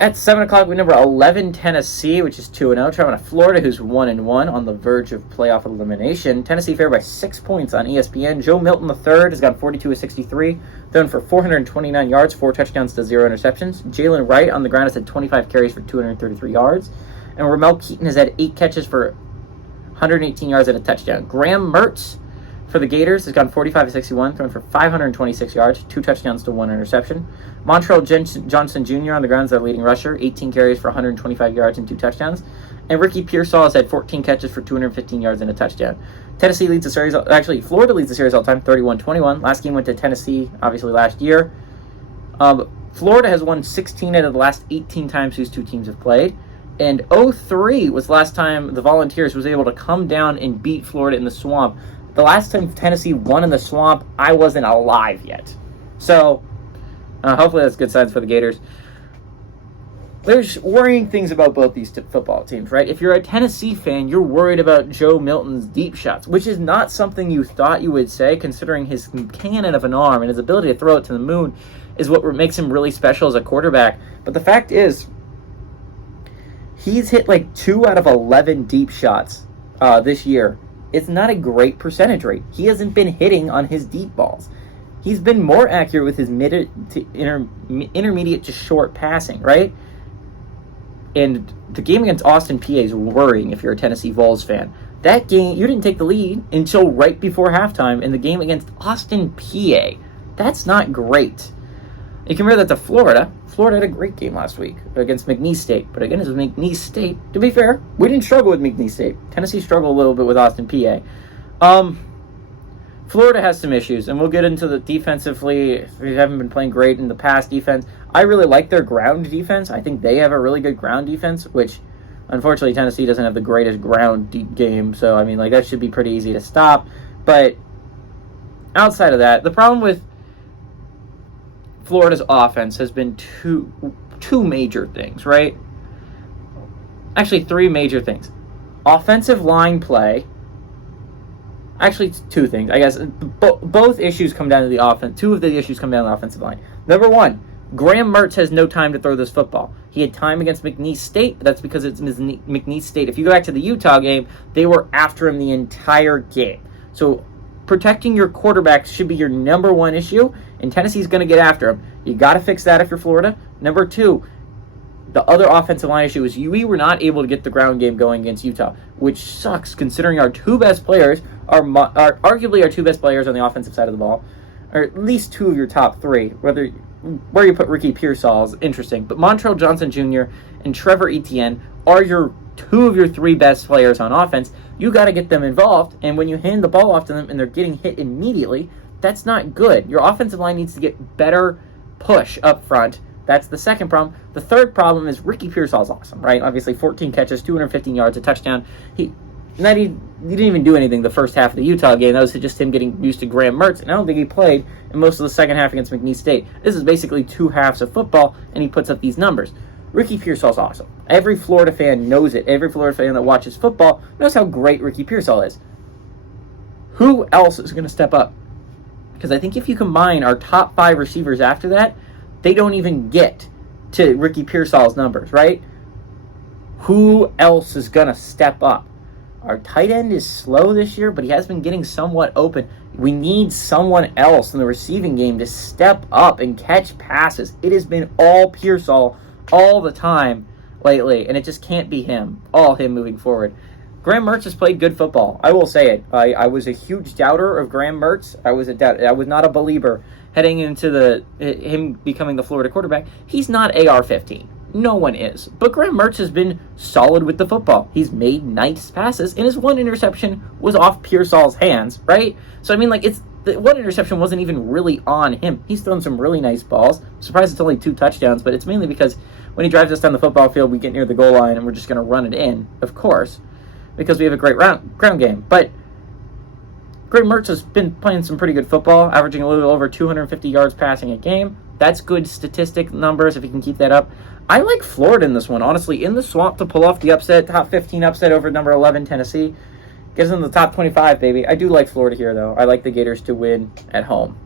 At 7 o'clock, we number 11, Tennessee, which is 2-0, traveling to Florida, who's 1-1 on the verge of playoff elimination. Tennessee favored by 6 points on ESPN. Joe Milton III has got 42 of 63, thrown for 429 yards, 4 touchdowns to 0 interceptions. Jalen Wright on the ground has had 25 carries for 233 yards. And Ramel Keaton has had 8 catches for 118 yards and a touchdown. Graham Mertz for the Gators has gone 45 of 61, thrown for 526 yards, 2 touchdowns to 1 interception. Montrell Johnson Jr. on the ground is their leading rusher, 18 carries for 125 yards and 2 touchdowns. And Ricky Pearsall has had 14 catches for 215 yards and a touchdown. Tennessee leads the series, actually Florida leads the series all time, 31-21. Last game went to Tennessee, obviously last year. Florida has won 16 out of the last 18 times these two teams have played. And 03 was the last time the Volunteers was able to come down and beat Florida in the Swamp. The last time Tennessee won in the Swamp, I wasn't alive yet. So, hopefully that's good signs for the Gators. There's worrying things about both these football teams, right? If you're a Tennessee fan, you're worried about Joe Milton's deep shots, which is not something you thought you would say, considering his cannon of an arm and his ability to throw it to the moon is what makes him really special as a quarterback. But the fact is, he's hit like 2 out of 11 deep shots this year. It's not a great percentage rate. He hasn't been hitting on his deep balls. He's been more accurate with his intermediate to short passing, right? And the game against Austin PA is worrying if you're a Tennessee Vols fan. That game, you didn't take the lead until right before halftime in the game against Austin PA. That's not great. You compare that to Florida. Florida had a great game last week against McNeese State. But again, it was McNeese State. To be fair, we didn't struggle with McNeese State. Tennessee struggled a little bit with Austin PA. Florida has some issues, and we'll get into the defensively. They haven't been playing great in the past defense. I really like their ground defense. I think they have a really good ground defense, which unfortunately Tennessee doesn't have the greatest ground game. So, I mean, like that should be pretty easy to stop. But outside of that, the problem with Florida's offense has been two major things, right? Actually, 3 major things. Offensive line play. Actually, it's 2 things. I guess both issues come down to the offense. 2 of the issues come down to the offensive line. Number 1, Graham Mertz has no time to throw this football. He had time against McNeese State, but that's because it's McNeese State. If you go back to the Utah game, they were after him the entire game. So protecting your quarterback should be your number 1 issue, and Tennessee's going to get after him. You got to fix that if you're Florida. Number 2, the other offensive line issue is we were not able to get the ground game going against Utah, which sucks considering our 2 best players are arguably our 2 best players on the offensive side of the ball, or at least 2 of your top 3. Where you put Ricky Pearsall is interesting, but Montrell Johnson Jr. and Trevor Etienne are your 2 of your 3 best players on offense. You got to get them involved, and when you hand the ball off to them and they're getting hit immediately, that's not good. Your offensive line needs to get better push up front. That's the second problem. The third problem is Ricky Pearsall's awesome, right? Obviously, 14 catches, 215 yards, a touchdown. He didn't even do anything the first half of the Utah game. That was just him getting used to Graham Mertz, and I don't think he played in most of the second half against McNeese State. This is basically 2 halves of football, and he puts up these numbers. Ricky Pearsall's awesome. Every Florida fan knows it. Every Florida fan that watches football knows how great Ricky Pearsall is. Who else is going to step up? Because I think if you combine our top 5 receivers after that, they don't even get to Ricky Pearsall's numbers, right? Who else is going to step up? Our tight end is slow this year, but he has been getting somewhat open. We need someone else in the receiving game to step up and catch passes. It has been all Pearsall all the time lately, and it just can't be him. All him moving forward. Graham Mertz has played good football. I will say it. I was a huge doubter of Graham Mertz. I was not a believer heading into him becoming the Florida quarterback. He's not AR-15. No one is. But Graham Mertz has been solid with the football. He's made nice passes, and his 1 interception was off Pearsall's hands, right? So, I mean, like, the 1 interception wasn't even really on him. He's thrown some really nice balls. I'm surprised it's only 2 touchdowns, but it's mainly because when he drives us down the football field, we get near the goal line, and we're just going to run it in, of course, because we have a great ground game. But Graham Mertz has been playing some pretty good football, averaging a little over 250 yards passing a game. That's good statistic numbers if he can keep that up. I like Florida in this one, honestly, in the Swamp to pull off the upset, top 15 upset over number 11, Tennessee. Gets them the top 25, baby. I do like Florida here, though. I like the Gators to win at home.